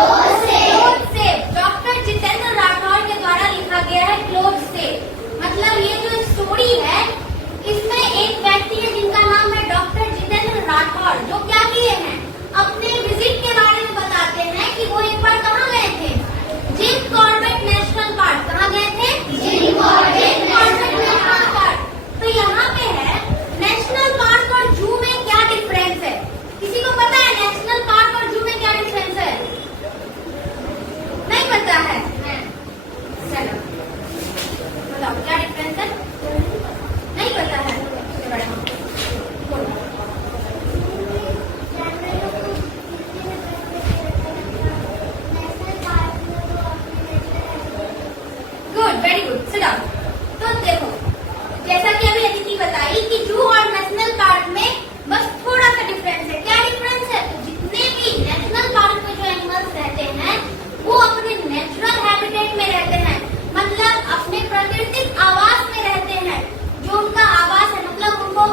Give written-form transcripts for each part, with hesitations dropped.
Close से। Doctor Jitendra Rathore के द्वारा लिखा गया है क्लोज से। मतलब ये जो स्टोरी है इसमें एक व्यक्ति है जिनका नाम है डॉक्टर जितेंद्र राठौर, जो क्या किए हैं, अपने विजिट के बारे में बताते हैं कि वो एक बार कहाँ गए थे, जिम कॉर्बेट नेशनल पार्क। कहाँ गए थे? Jim Corbett national park. तो यहाँ पे है नेशनल पार्क और जू में क्या डिफरेंस है? किसी को पता है नेशनल पार्क और जू में क्या डिफरेंस है? नहीं पता है? चलो बताओ क्या डिफरेंस है? नहीं पता है? Good, very good, sit down. तो देखो, जैसा कि अभी अदिति बताई कि जू और नेशनल पार्क में बस थोड़ा सा डिफरेंस है। क्या डिफरेंस है? तो जितने भी नेशनल पार्क में जो एनिमल्स रहते हैं वो अपने नेचुरल हैबिटेट में रहते हैं, मतलब अपने प्राकृतिक आवास में रहते हैं। जो उनका आवास है, मतलब उनको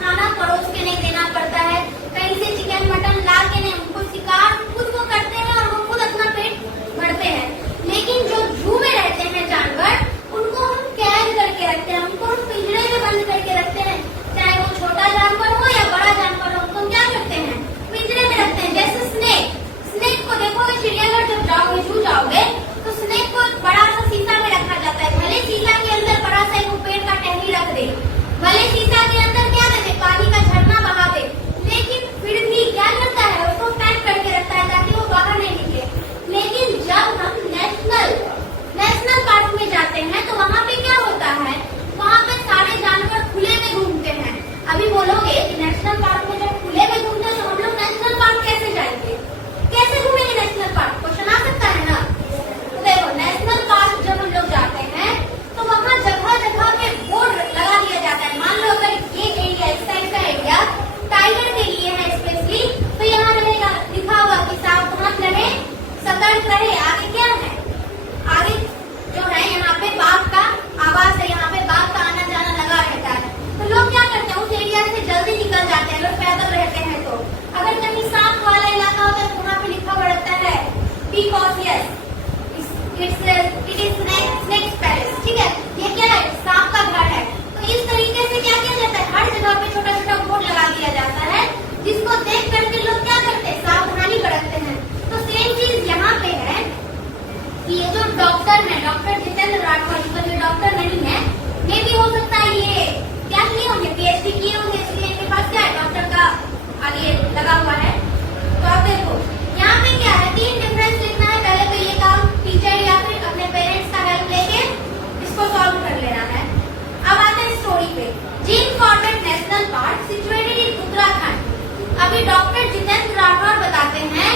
खाना परोस के नहीं देना पड़ता है, कहीं से चिकन मटन ला के नहीं, उनको शिकार खुद वो करते हैं और वो खुद अपना पेट भरते हैं। लेकिन जो जू में रहते हैं जानवर, उनको हम कैद करके रखते हैं, उनको हम पिंजरे में बंद करके रखते हैं। चाहे वो छोटा जानवर हो या बड़ा जानवर हो, उनको क्या करते हैं? पिंजरे में रखते हैं। जैसे स्नेक को देखोगे चिड़ियाघर जब जाओगे, जू जाओगे, तो स्नेक को बड़ा सा शीशा में रखा जाता है। भले शीशा के अंदर बड़ा सा एक पेड़ का टहनी रख दे, भले शीशा के अंदर क्या दे, पानी का झरना बहा दे, लेकिन फिर भी क्या करता है, उसको पैक करके रखता है ताकि वो बाहर नहीं निकले। लेकिन जब हम नेशनल पार्क में जाते हैं तो वहाँ पे क्या होता है, वहाँ पे सारे जानवर खुले में घूमते हैं। अभी बोलोगे कि नेशनल पार्क में जब खुले में घूमते हैं तो हम लोग नेशनल पार्क कैसे जाएंगे, कैसे घूमेंगे नेशनल पार्क? क्वेश्चन आ सकता है ना। तो देखो, नेशनल पार्क जब हम लोग जाते हैं तो वहाँ जगह जगह पे बोर्ड लगा दिया जाता है। मान लो अगर ये एरिया, इस साइड का एरिया टाइगर के लिए है स्पेशली, तो यहाँ रहेगा लिखा हुआ कि सावधान रहे, सतर्क रहे। आगे क्या है, आगे जो है यहाँ पे बाघ का आवास है, यहाँ पे बाघ का आना जाना लगा रहता है। तो लोग क्या करते हैं, उस एरिया से जल्दी निकल जाते हैं, लोग पैदल रहते हैं। तो अगर कहीं सांप वाला इलाका होता है तो वहाँ पे लिखा हुआ रहता है be cautious, it is snakes palace. ठीक है, ये क्या है, सांप का घर है। तो इस तरीके से क्या किया जाता है, हर जगह पे छोटा छोटा बोर्ड लगा दिया जाता है, जिसको देख करके लोग क्या करते हैं, सावधानी बरतते हैं। तो सेम चीज यहाँ पे है कि ये जो डॉक्टर है, डॉक्टर जितेंद्र राठौर, जो डॉक्टर नहीं है, ये भी हो सकता है ये क्या किए होंगे, पीएचडी किए होंगे, इसलिए इनके पास क्या है, डॉक्टर का आगे लगा हुआ है। तो आप देखो यहाँ पे क्या है, 3 डिफरेंस लिखना है। पहले तो ये काम टीचर या फिर अपने पेरेंट्स का हेल्प लेके इसको सॉल्व कर लेना है। अब आते हैं स्टोरी पे। Jim Corbett national park situated in Uttarakhand. अभी डॉक्टर जितेंद्र राठौर बताते हैं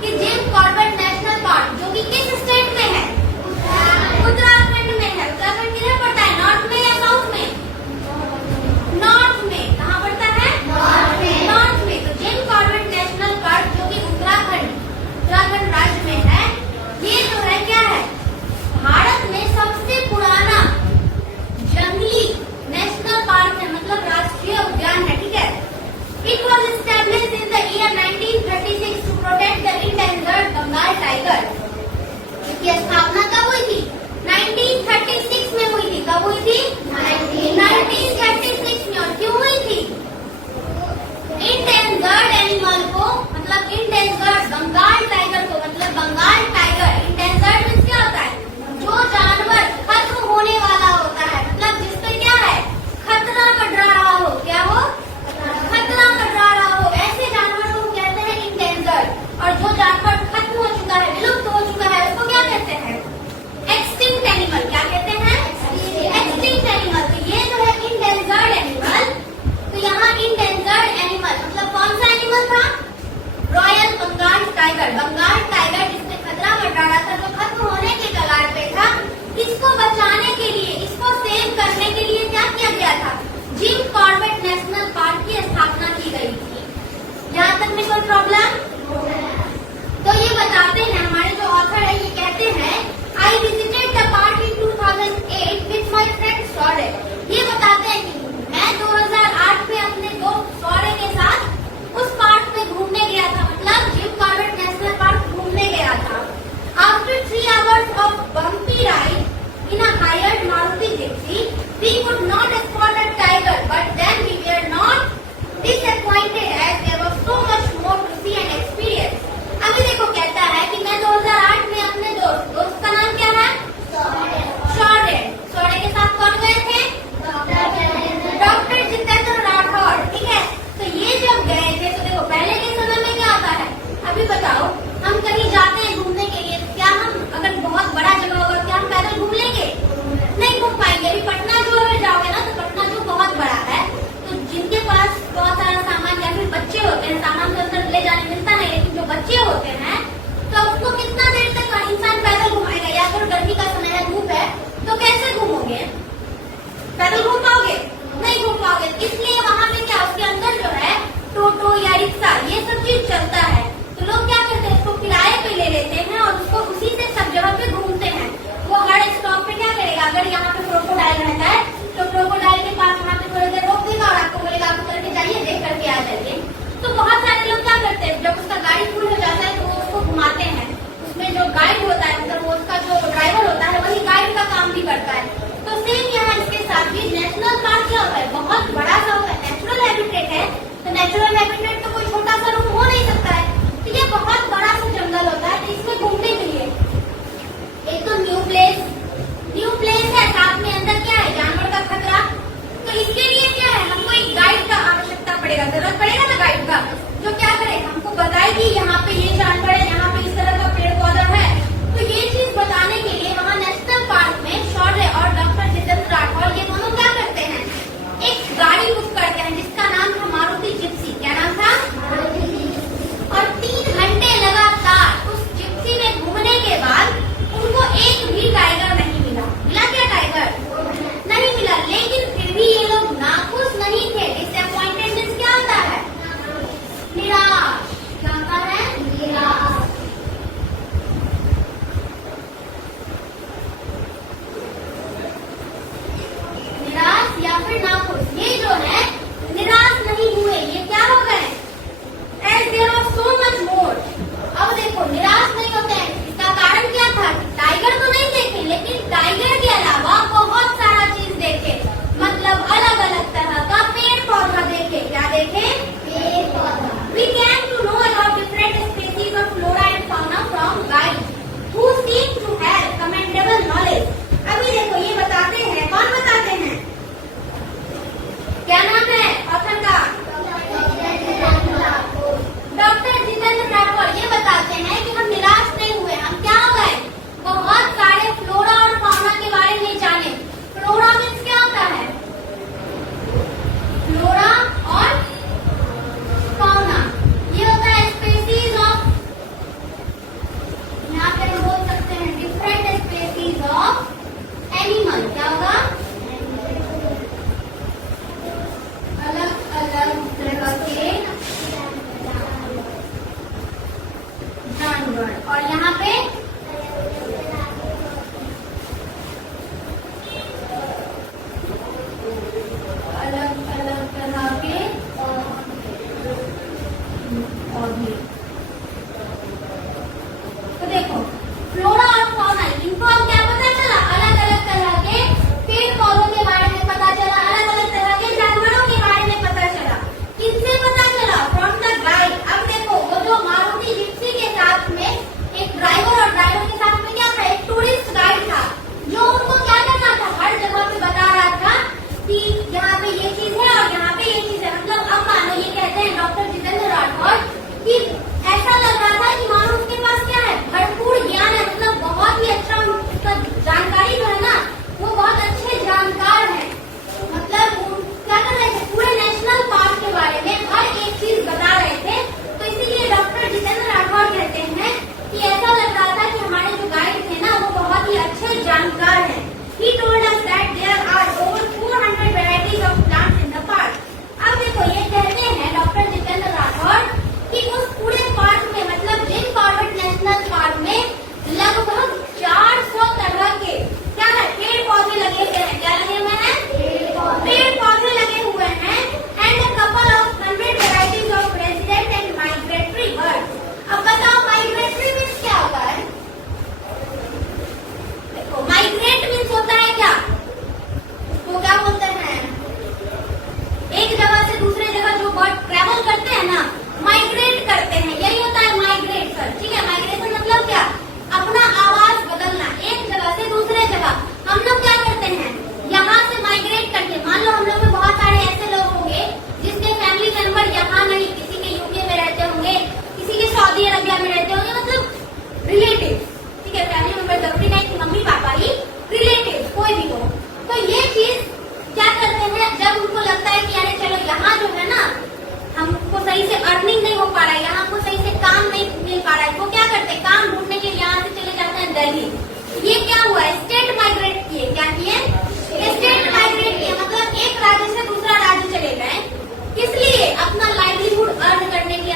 कि जिम कॉर्बेट नेशनल पार्क जो कि किस स्टेट में है, उत्तराखंड में है। उत्तराखंड किधर पड़ता है, नॉर्थ में या साउथ में? नॉर्थ में। कहाँ पड़ता है? नॉर्थ में। तो जिम कॉर्बेट नेशनल पार्क जो कि उत्तराखंड राज्य में है, ये जो है क्या है, भारत में सबसे पुराना जंगली नेशनल पार्क है, मतलब राष्ट्रीय उद्यान है। ठीक है, it was established in the year 1936 to protect the endangered Bengal tiger. इसकी स्थापना कब हुई थी? 1936 में हुई थी। कब हुई थी? 1936 में। और क्यों हुई थी? इंडेंजर्ड एनिमल को, मतलब इंडेंजर्ड बंगाल टाइगर को, मतलब बंगाल टाइगर, इंडेंजर्ड मीन्स क्या होता है, जो जानवर खत्म होने वाला होता है, मतलब जिसपे क्या है, खतरा मंडरा रहा हो। क्या हो? खतरा मंडरा रहा हो, ऐसे जानवर को कहते हैं इंडेंजर्ड। और जो जानवर खत्म हो चुका है, विलुप्त हो चुका है, उसको क्या कहते हैं, एक्सटिंक्ट एनिमल। क्या कहते हैं? Extinct animal. तो ये जो है इंडेंजर्ड एनिमल, तो यहाँ इंडेंजर्ड एनिमल मतलब कौन सा एनिमल था, royal Bengal tiger. Bengal tiger जिससे खतरा मंडरा रहा था, जो खत्म होने के कगार पे था, इसको बचाने के लिए, इसको सेव करने के लिए क्या किया गया था, जिम कॉर्बेट नेशनल पार्क की स्थापना की गई थी। यहाँ तक में कोई प्रॉब्लम? तो ये बताते हैं, हमारे जो ऑथर है ये कहते हैं, I visited the park in 2008 with my friend Saurya. ये बताते हैं कि मैं 2008 में अपने दोस्त सौरय के साथ उस पार्क में घूमने गया था, मतलब जिम कॉर्बेट नेशनल पार्क घूमने गया था। कुत्ता, ये सब चीज चलता है। तो लोग क्या करते हैं, उसको किराए पे ले लेते हैं और उसको उसी से सब जगह पे घूमते हैं। वो हर स्टॉप पे क्या करेगा, अगर यहाँ पे क्रोकोडाइल रहता है तो क्रोकोडाइल के पास वहाँ पे थोड़ी देर रोक देगा और आपको बोलेगा आप उतर के जाइए, देख करके आ जाइए। तो बहुत सारे लोग क्या करते हैं, जब उसका गाड़ी फुल हो जाता है तो वो उसको घुमाते हैं। उसमें जो गाइड होता है, मतलब वो उसका जो ड्राइवर होता है, वही गाइड का काम भी करता है। तो सेम यहाँ इसके साथ भी नेशनल पार्क क्या होता है, बहुत बड़ा सा होता है, नेचुरल हैबिटेट है। तो नेचुरल हैबिटेट तो कोई छोटा सा रूम हो नहीं सकता है। तो ये बहुत बड़ा सा जंगल होता है। तो इसमें घूमने के लिए एक तो न्यू प्लेस है, साथ में अंदर क्या है, जानवर का खतरा। तो इसके लिए क्या है, हमको एक गाइड का आवश्यकता पड़ेगा, जरूरत पड़ेगा ना गाइड का, जो क्या करे, हमको बताए कि यहाँ पे ये जानवर है, यहाँ पे इस तरह का पेड़ पौधा है। तो ये चीज बताने के लिए वहाँ नेशनल पार्क में शौर्य और डॉक्टर जितेंद्र राठौर ये दोनों क्या करते हैं, एक गाड़ी बुक करते हैं जिसका नाम था मारुति जिप्सी। क्या नाम था? और 3 घंटे लगातार उस जिप्सी में घूमने के बाद उनको एक भी टाइगर नहीं मिला। मिला क्या टाइगर? नहीं मिला। लेकिन फिर भी ये लोग नाखुश नहीं थे। डिसअपॉइंटेड मींस क्या होता है? निराश। क्या होता है? निराश। निराश या फिर नाखुश, ये जो है निराश नहीं हुए। ये क्या हो गए? As there was so much more. अब देखो, निराश नहीं होते हैं, इसका कारण क्या था? टाइगर तो नहीं देखे, लेकिन टाइगर के अलावा बहुत सारा चीज देखे, मतलब अलग अलग तरह का पेड़ पौधा देखे। क्या देखे? पेड़ पौधा। We came to know about different species of flora and fauna from guides who seem to have commendable knowledge. अभी देखो, ये बताते हैं, कौन बताते हैं? क्या नाम है ऑथर का? डॉक्टर जितेंद्र राठौर। ये बताते हैं कि हम निराश नहीं हुए, हम क्या हो गए, बहुत सारे फ्लोरा और फाउना के बारे में जाने। फ्लोरा मीन्स क्या होता है? फ्लोरा और फाउना, ये होता है स्पेसीज ऑफ, यहाँ पे हम बोल सकते हैं डिफरेंट स्पेसीज ऑफ एनिमल। क्या होगा? अलग अलग तरह के जानवर। और यहाँ पे अलग अलग तरह के पौधे। तो देखो, फ्लोरा और फाउना, इनको अब क्या पता चला? अलग अलग तरह के पेड़ पौधों के बारे में पता चला, अलग अलग तरह के जानवरों के बारे में पता चला। किससे पता चला? From the guide. अब देखो, वो जो मारुति जिप्सी के साथ में एक ड्राइवर और ड्राइवर के साथ में क्या था, एक टूरिस्ट गाइड था, जो उनको क्या करना था, हर जगह पे बता रहा था कि यहाँ पे ये चीज है और यहाँ पे ये चीज है। मतलब अब मानो, ये कहते हैं डॉक्टर जितेंद्र राठौर कि ऐसा लग रहा था कि मानो उसके पास क्या है, भरपूर ज्ञान है, मतलब बहुत ही अच्छा उसका जानकारी जो है ना, वो बहुत अच्छे जानकार है। मतलब क्या कर रहे थे, पूरे नेशनल पार्क के बारे में हर एक चीज बता रहे थे। तो इसीलिए डॉक्टर जितेंद्र राठौर कहते हैं कि ऐसा लग रहा था कि हमारे जो गाइड थे ना, वो बहुत ही अच्छे जानकार हैं। He told us that there are over 400 varieties of plants in the park. अब देखो, ये कहते हैं डॉक्टर जितेंद्र राठौर कि उस पूरे पार्क में, मतलब जिम कॉर्बेट नेशनल पार्क में लगभग 400 तरह के क्या है, पेड़ पौधे लगे हुए हैं। क्या लगे हुए हैं? पेड़ पौधे लगे हुए हैं। And a couple of 100 varieties of resident and migratory birds. अब बताओ, माइग्रेटरी मीन्स क्या होता है? देखो, माइग्रेट मीन्स होता है क्या, तो क्या बोलते हैं, एक जगह से दूसरे जगह जो बर्ड ट्रेवल करते हैं ना, माइग्रेट करते हैं, यही होता है माइग्रेशन। ठीक है, माइग्रेशन मतलब क्या, अपना आवास बदलना, एक जगह से दूसरे जगह। हम लोग क्या करते हैं, यहाँ से माइग्रेट करके, मान लो हम लोग में बहुत सारे ऐसे लोग होंगे जिसके फैमिली मेंबर यहाँ नहीं, किसी के यूके में रहते होंगे, किसी के सऊदी अरबिया में रहते होंगे, मतलब रिलेटिव। ठीक है, फैमिली मेंबर जरूरी नहीं कि मम्मी पापा ही, रिलेटिव कोई भी हो। तो ये चीज क्या करते हैं, जब उनको लगता है कि अरे चलो यहाँ जो है ना, हमको सही से अर्निंग नहीं हो पा रहा है, यहाँ हमको सही से काम नहीं मिल पा रहा है, वो क्या करते हैं, काम ढूंढने के लिए यहाँ से चले जाते हैं दिल्ली। ये क्या हुआ, स्टेट माइग्रेट किए। क्या किए? स्टेट माइग्रेट किए, मतलब एक राज्य से दूसरा राज्य चले गए। किस लिए? अपना लाइवलीहुड अर्न करने के लिए,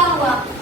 लिखा हुआ